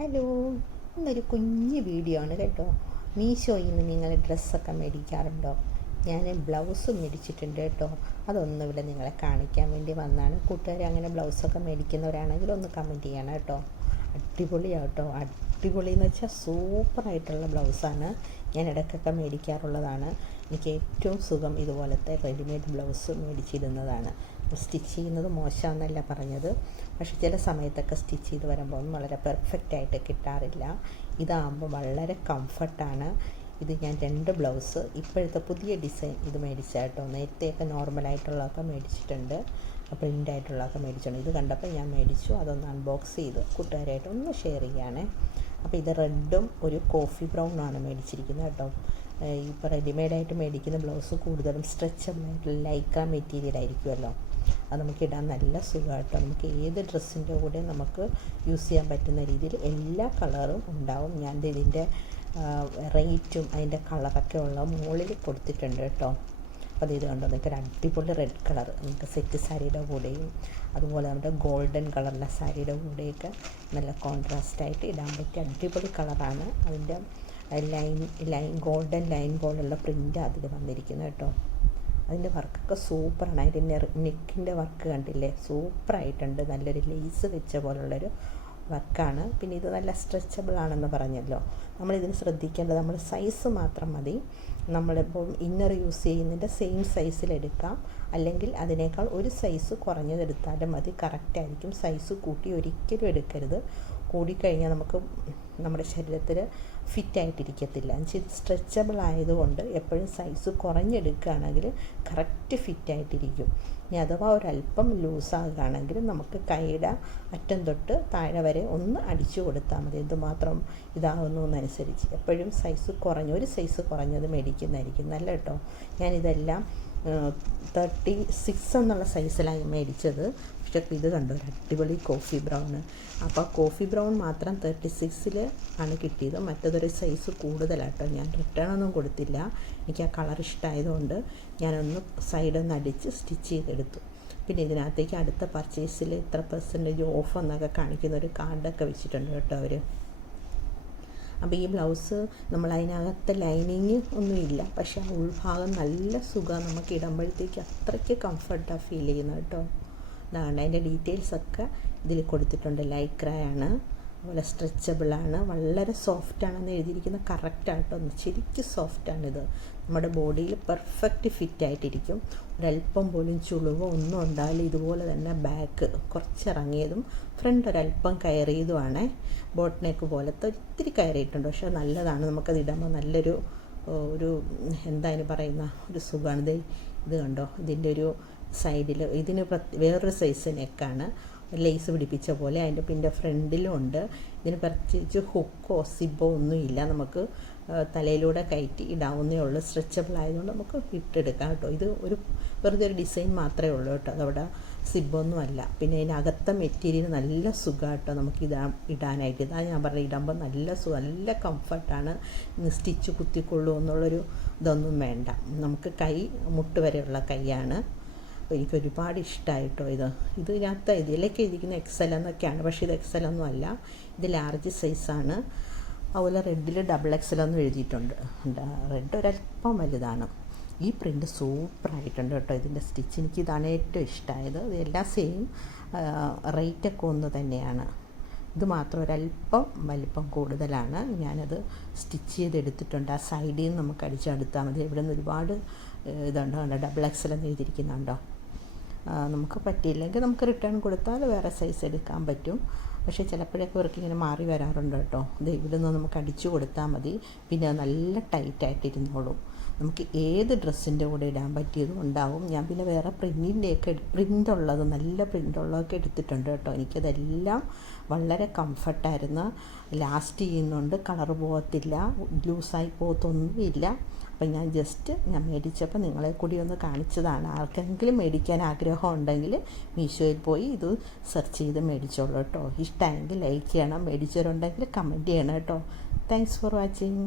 Hello, ഇന്നൊരു കുഞ്ഞ് video ആണ് കേട്ടോ. മീഷോയിൽ നിന്ന് നിങ്ങൾ ഡ്രസ്സൊക്കെ മേടിക്കാറുണ്ടോ? ഞാൻ ബ്ലൗസ് മേടിച്ചിട്ടുണ്ട് കേട്ടോ. അതൊന്നും ഇവിടെ നിങ്ങളെ കാണിക്കാൻ വേണ്ടി വന്നതാണ്. കൂട്ടുകാർ അങ്ങനെ ബ്ലൗസൊക്കെ മേടിക്കുന്നവരാണെങ്കിൽ ഒന്ന് കമൻറ്റ് ചെയ്യണം കേട്ടോ. അടിപൊളിയാണ് കേട്ടോ. അടിപൊളി എന്ന് വെച്ചാൽ സൂപ്പറായിട്ടുള്ള ബ്ലൗസാണ്. ഞാൻ ഇടയ്ക്കൊക്കെ മേടിക്കാറുള്ളതാണ്. എനിക്ക് ഏറ്റവും സുഖം ഇതുപോലത്തെ റെഡിമെയ്ഡ് ബ്ലൗസ് മേടിച്ചിരുന്നതാണ്. സ്റ്റിച്ച് ചെയ്യുന്നത് മോശമെന്നല്ല പറഞ്ഞത്, പക്ഷെ ചില സമയത്തൊക്കെ സ്റ്റിച്ച് ചെയ്ത് വരുമ്പോൾ വളരെ പെർഫെക്റ്റായിട്ട് കിട്ടാറില്ല. ഇതാകുമ്പോൾ വളരെ കംഫർട്ടാണ്. ഇത് ഞാൻ 2 ബ്ലൗസ് ഇപ്പോഴത്തെ പുതിയ ഡിസൈൻ ഇത് മേടിച്ച കേട്ടോ. നേരത്തെയൊക്കെ നോർമലായിട്ടുള്ളതൊക്കെ മേടിച്ചിട്ടുണ്ട്, പ്രിൻ്റായിട്ടുള്ളതൊക്കെ മേടിച്ചിട്ടുണ്ട്. ഇത് കണ്ടപ്പോൾ ഞാൻ മേടിച്ചു. അതൊന്ന് അൺബോക്സ് ചെയ്ത് കൂട്ടുകാരായിട്ട് ഒന്ന് ഷെയർ ചെയ്യുകയാണേ. അപ്പോൾ ഇത് റെഡും ഒരു കോഫി ബ്രൗണുമാണ് മേടിച്ചിരിക്കുന്നത് കേട്ടോ. ഇപ്പോൾ റെഡിമെയ്ഡായിട്ട് മേടിക്കുന്ന ബ്ലൗസ് കൂടുതലും സ്ട്രെച്ചബിളായിട്ടുള്ള ലൈക്ര മെറ്റീരിയൽ ആയിരിക്കുമല്ലോ. അത് നമുക്ക് ഇടാൻ നല്ല സുഖമായിട്ടോ. നമുക്ക് ഏത് ഡ്രസ്സിൻ്റെ കൂടെ നമുക്ക് യൂസ് ചെയ്യാൻ പറ്റുന്ന രീതിയിൽ എല്ലാ കളറും ഉണ്ടാവും. ഞാൻ ഇതിൻ്റെ റേറ്റും അതിൻ്റെ കളറൊക്കെ ഉള്ള മുകളിൽ കൊടുത്തിട്ടുണ്ട് കേട്ടോ. അപ്പോൾ ഇത് കണ്ടോ, നിങ്ങൾക്ക് ഒരു അടിപൊളി റെഡ് കളർ നമുക്ക് സെറ്റ് സാരിയുടെ കൂടെയും അതുപോലെ നമ്മുടെ ഗോൾഡൻ കളറുള്ള സാരിയുടെ കൂടെയൊക്കെ നല്ല കോൺട്രാസ്റ്റായിട്ട് ഇടാൻ പറ്റിയ അടിപൊളി കളറാണ്. അതിൻ്റെ ലൈൻ ഗോൾഡൻ ലൈൻ പോലുള്ള പ്രിൻ്റ് അതിൽ വന്നിരിക്കുന്നത് കേട്ടോ. അതിൻ്റെ വർക്കൊക്കെ സൂപ്പറാണ്. അതിൻ്റെ നെക്കിൻ്റെ വർക്ക് കണ്ടില്ലേ, സൂപ്പറായിട്ടുണ്ട്. നല്ലൊരു ലേസ് വെച്ച പോലുള്ളൊരു വർക്കാണ്. പിന്നെ ഇത് നല്ല സ്ട്രെച്ചബിൾ ആണെന്ന് പറഞ്ഞല്ലോ. നമ്മളിതിന് ശ്രദ്ധിക്കേണ്ടത് നമ്മൾ സൈസ് മാത്രം മതി. നമ്മളിപ്പോൾ ഇന്നർ യൂസ് ചെയ്യുന്നതിൻ്റെ സെയിം സൈസിലെടുക്കാം, അല്ലെങ്കിൽ അതിനേക്കാൾ ഒരു സൈസ് കുറഞ്ഞതെടുത്താലും മതി. കറക്റ്റായിരിക്കും. സൈസ് കൂട്ടി ഒരിക്കലും എടുക്കരുത്. കൂടിക്കഴിഞ്ഞാൽ നമുക്ക് നമ്മുടെ ശരീരത്തിൽ ഫിറ്റായിട്ടിരിക്കത്തില്ല. എന്നുവെച്ചാൽ ഇത് സ്ട്രെച്ചബിൾ ആയതുകൊണ്ട് എപ്പോഴും സൈസ് കുറഞ്ഞെടുക്കുകയാണെങ്കിൽ കറക്റ്റ് ഫിറ്റായിട്ടിരിക്കും. ഇനി അഥവാ ഒരല്പം ലൂസാകുകയാണെങ്കിൽ നമുക്ക് കൈയുടെ അറ്റം തൊട്ട് താഴെ വരെ ഒന്ന് അടിച്ചു കൊടുത്താൽ മതി. എന്തുമാത്രം ഇതാകുന്നു എന്നനുസരിച്ച് എപ്പോഴും ഒരു സൈസ് കുറഞ്ഞത് മേടിക്കുന്നതായിരിക്കും നല്ല കേട്ടോ. ഞാനിതെല്ലാം 36 എന്നുള്ള സൈസിലാണ് മേടിച്ചത്. പക്ഷേ ഇത് കണ്ടോ, ഒരു അടിപൊളി കോഫി ബ്രൗൺ. അപ്പോൾ കോഫി ബ്രൗൺ മാത്രം 36 ആണ് കിട്ടിയത്. മറ്റതൊരു സൈസ് കൂടുതലാട്ടോ. ഞാൻ റിട്ടേൺ ഒന്നും കൊടുത്തില്ല. എനിക്ക് ആ കളർ ഇഷ്ടമായതുകൊണ്ട് ഞാനൊന്ന് സൈഡൊന്ന് അടിച്ച് സ്റ്റിച്ച് ചെയ്തെടുത്തു. പിന്നെ ഇതിനകത്തേക്ക് അടുത്ത പർച്ചേസിൽ ഇത്ര % ഓഫ് എന്നൊക്കെ കാണിക്കുന്ന ഒരു കാർഡൊക്കെ വെച്ചിട്ടുണ്ട് കേട്ടോ അവർ. അപ്പോൾ ഈ ബ്ലൗസ് നമ്മൾ അതിനകത്തെ ലൈനിങ് ഒന്നുമില്ല, പക്ഷേ ആ ഉൾഭാഗം നല്ല സുഖമാണ്. നമുക്ക് ഇടുമ്പോഴത്തേക്ക് അത്രയ്ക്ക് കംഫർട്ടാണ് ഫീൽ ചെയ്യുന്നത് കേട്ടോ. ഇതാണ് അതിൻ്റെ ഡീറ്റെയിൽസൊക്കെ ഇതിൽ കൊടുത്തിട്ടുണ്ട്. ലൈക്രയാണ്, അതുപോലെ സ്ട്രെച്ചബിളാണ്, വളരെ സോഫ്റ്റാണെന്ന് എഴുതിയിരിക്കുന്നത് കറക്റ്റായിട്ടോ. ശരിക്കും സോഫ്റ്റാണിത്. നമ്മുടെ ബോഡിയിൽ പെർഫെക്റ്റ് ഫിറ്റായിട്ടിരിക്കും. ഒരല്പം പോലും ചുളിവോ ഒന്നും ഉണ്ടാവില്ല. ഇതുപോലെ തന്നെ ബാക്ക് കുറച്ചിറങ്ങിയതും ഫ്രണ്ട് ഒരല്പം കയറിയതുമാണ്. ബോട്ട് നെക്ക് പോലത്തെ ഒത്തിരി കയറിയിട്ടുണ്ട്. പക്ഷേ നല്ലതാണ്. നമുക്കത് ഇടുമ്പോൾ നല്ലൊരു എന്താ അതിന് പറയുന്ന ഒരു സുഖമാണ്. ഇത് കണ്ടോ, ഇതിൻ്റെ ഒരു സൈഡിൽ ഇതിന് വേറൊരു സൈസ് നെക്കാണ്, ലേസ് പിടിപ്പിച്ച പോലെ. അതിൻ്റെ പിന്നെ ഫ്രണ്ടിലും ഉണ്ട്. ഇതിന് പ്രത്യേകിച്ച് ഹുക്കോ സിബോ ഒന്നുമില്ല. നമുക്ക് തലയിലൂടെ കയറ്റി ഇടാവുന്നേ ഉള്ളൂ. സ്ട്രെച്ചബിൾ ആയതുകൊണ്ട് നമുക്ക് ഇട്ടെടുക്കാം കേട്ടോ. ഇത് വെറുതെ ഒരു ഡിസൈൻ മാത്രമേ ഉള്ളൂ കേട്ടോ. അതവിടെ സിബൊന്നും അല്ല. പിന്നെ അതിനകത്തെ മെറ്റീരിയൽ നല്ല സുഖമാണ് കേട്ടോ. നമുക്ക് ഇടാനായിട്ട്. ഇതാ ഞാൻ പറഞ്ഞത്, ഇടുമ്പോൾ നല്ല സുഖം, നല്ല കംഫർട്ടാണ്. സ്റ്റിച്ച് കുത്തിക്കൊള്ളൂ എന്നുള്ളൊരു ഇതൊന്നും വേണ്ട. നമുക്ക് കൈ മുട്ട് വരെയുള്ള കൈയാണ്. എനിക്ക് ഒരുപാട് ഇഷ്ടമായിട്ടോ. ഇതിനകത്ത് ഇതിലേക്ക് ഇരിക്കുന്ന XL എന്നൊക്കെയാണ്, പക്ഷേ ഇത് XL ഒന്നും അല്ല. ഇത് ലാർജ് സൈസാണ്. അതുപോലെ റെഡിൽ XXL എന്നും എഴുതിയിട്ടുണ്ട്. റെഡ് ഒരല്പം വലുതാണ്. ഈ പ്രിൻ്റ് സൂപ്പറായിട്ടുണ്ട് കേട്ടോ. ഇതിൻ്റെ സ്റ്റിച്ച് എനിക്കിതാണ് ഏറ്റവും ഇഷ്ടമായത്. ഇതെല്ലാം സെയിം റേറ്റൊക്കെ ഒന്ന് തന്നെയാണ്. ഇത് മാത്രം ഒരല്പം വലിപ്പം കൂടുതലാണ്. ഞാനത് സ്റ്റിച്ച് ചെയ്തെടുത്തിട്ടുണ്ട്. ആ സൈഡിൽ നിന്ന് നമുക്ക് അടിച്ചെടുത്താൽ മതി. ഇവിടെ നിന്ന് ഒരുപാട് ഇതുണ്ടോ, XXL എന്ന് എഴുതിയിരിക്കുന്നുണ്ടോ. നമുക്ക് പറ്റിയില്ലെങ്കിൽ നമുക്ക് റിട്ടേൺ കൊടുത്താൽ വേറെ സൈസ് എടുക്കാൻ പറ്റും. പക്ഷേ ചിലപ്പോഴൊക്കെ ഇവർക്ക് ഇങ്ങനെ മാറി വരാറുണ്ട് കേട്ടോ. ഇവിടെ നിന്ന് നമുക്ക് അടിച്ചു കൊടുത്താൽ മതി. പിന്നെ നല്ല ടൈറ്റായിട്ടിരുന്നോളും. നമുക്ക് ഏത് ഡ്രസ്സിൻ്റെ കൂടെ ഇടാൻ പറ്റിയതും ഉണ്ടാവും. ഞാൻ പിന്നെ വേറെ പ്രിൻ്റുള്ളത് നല്ല പ്രിൻ്റുള്ളതൊക്കെ എടുത്തിട്ടുണ്ട് കേട്ടോ. എനിക്കതെല്ലാം വളരെ കംഫർട്ടായിരുന്നു. ലാസ്റ്റ് ചെയ്യുന്നുണ്ട്, കളർ പോകത്തില്ല, ലൂസായി പോകത്തൊന്നുമില്ല. അപ്പം ഞാൻ മേടിച്ചപ്പോൾ നിങ്ങളെ കൂടി ഒന്ന് കാണിച്ചതാണ്. ആർക്കെങ്കിലും മേടിക്കാൻ ആഗ്രഹം ഉണ്ടെങ്കിൽ മീഷോയിൽ പോയി ഇത് സെർച്ച് ചെയ്ത് മേടിച്ചോളൂ കേട്ടോ. ഇഷ്ടമായെങ്കിൽ ലൈക്ക് ചെയ്യണം. മേടിച്ചവരുണ്ടെങ്കിൽ കമൻറ്റ് ചെയ്യണം കേട്ടോ. Thanks for watching.